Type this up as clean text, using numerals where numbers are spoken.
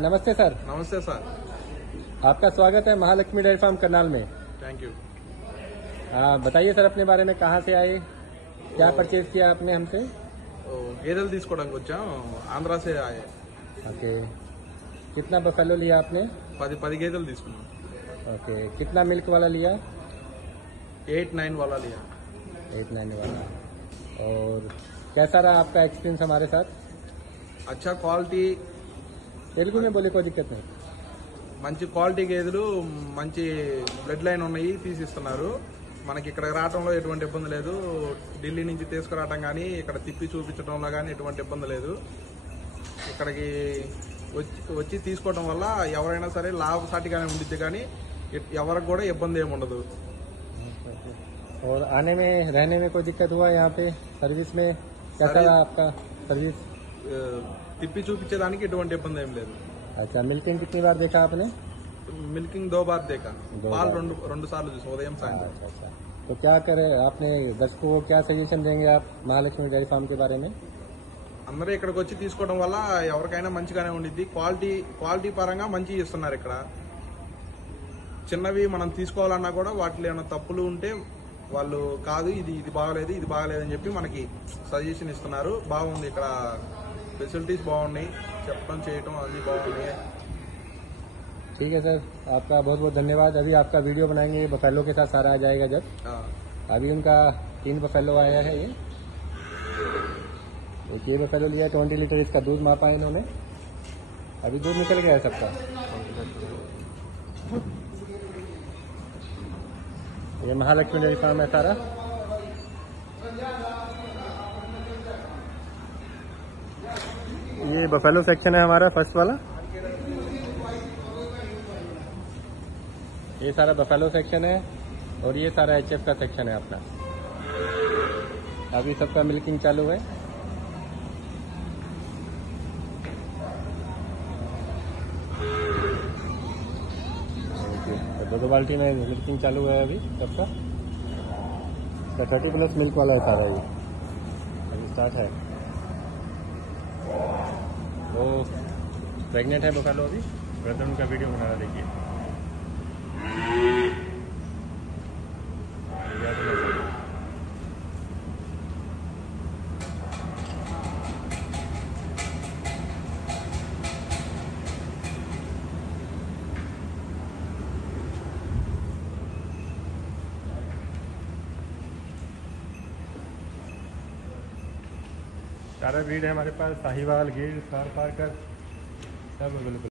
नमस्ते सर। नमस्ते सर। आपका स्वागत है महालक्ष्मी डेयरी फार्म करनाल में। Thank you. बताइए सर अपने बारे में, कहाँ से आए, क्या परचेज किया आपने हमसे? గేదెలు తీసుకోవడానికి వచ్చాం, ఆంధ్రా से आए। ओके, कितना बफेलो लिया आपने? 10 గేదెలు తీసుకున్నాం। ओके, कितना मिल्क वाला लिया? 8-9 वाला लिया। 8-9 वाला। और कैसा रहा आपका एक्सपीरियंस हमारे साथ? अच्छा क्वालिटी, तेलुगु में बोले कोई दिक्कत नहीं। మంచి క్వాలిటీ గేదెలు, మంచి బ్లడ్ లైన్ ఉన్నాయి, తీసిస్తున్నారు। మనకి ఇక్కడ రావడంలో ఎటువంటి ఇబ్బంది లేదు। ఢిల్లీ నుంచి తీసుకురావడం కానీ, ఇక్కడ తిప్పి చూపించడంలో కానీ ఎటువంటి ఇబ్బంది లేదు। ఇక్కడికి వచ్చి తీసుకోవడం వల్ల ఎవరైనా సరే లాభసాటిగానే ఉండిద్ది, కానీ ఎవరికి కూడా ఇబ్బంది ఏమి ఉండదు। और आने में रहने में कोई दिक्कत हुआ यहाँ पे? सर्विस में कैसा रहा आपका सर्विस? తిప్పి చూపించేదానికి ఎటువంటి ఇబ్బంది ఏం లేదు। अच्छा, मिल्किंग कितनी बार देखा आपने? मिल्किंग 2 बार देखा, पाल రెండు సార్లు చూసాం, ఉదయం సాయంత్రం। अच्छा, तो क्या करे आपने दर्शकों को, क्या सजेशन देंगे आप महालक्ष्मी डेयरी फार्म के बारे में? అందరూ ఇక్కడికి వచ్చి తీసుకోవడం వల్ల ఎవరికైనా మంచిగానే ఉండిద్ది। క్వాలిటీ పరంగా మంచిగా ఇస్తున్నారు। ఇక్కడ చిన్నవి మనం తీసుకోవాలన్నా కూడా వాటిలో ఏమైనా తప్పులు ఉంటే వాళ్ళు కాదు, ఇది బాగలేదు, ఇది బాగలేదు అని చెప్పి మనకి సజెషన్ ఇస్తున్నారు। బాగుంది, ఇక్కడ ఫెసిలిటీస్ బాగున్నాయి, చెప్పడం చేయటం అన్ని బాగున్నాయి। ठीक है सर, आपका बहुत बहुत धन्यवाद। अभी आपका वीडियो बनाएंगे, बफेलो के साथ सारा आ जाएगा जब। अभी उनका 3 बफेलो आया है। ये बफेलो लिया 20 लीटर, इसका दूध मापा है इन्होंने, अभी दूध निकल गया है सबका। ये महालक्ष्मी डेयरी फार्म है सारा। ये बफेलो सेक्शन है हमारा फर्स्ट वाला। ये सारा बफेलो सेक्शन है और ये सारा एचएफ का सेक्शन है अपना। अभी सबका मिल्किंग चालू है। तो 2 बाल्टी में मिल्किंग चालू है अभी सबका। 30+ मिल्क वाला है सारा, ये अभी स्टार्ट है। वो प्रेग्नेंट है बफेलो, अभी ब्रदर उनका वीडियो बना रहा, देखिए। सारा ब्रीड है हमारे पास, साहिवाल, गिर, सार पारकर सब अवेलेबल।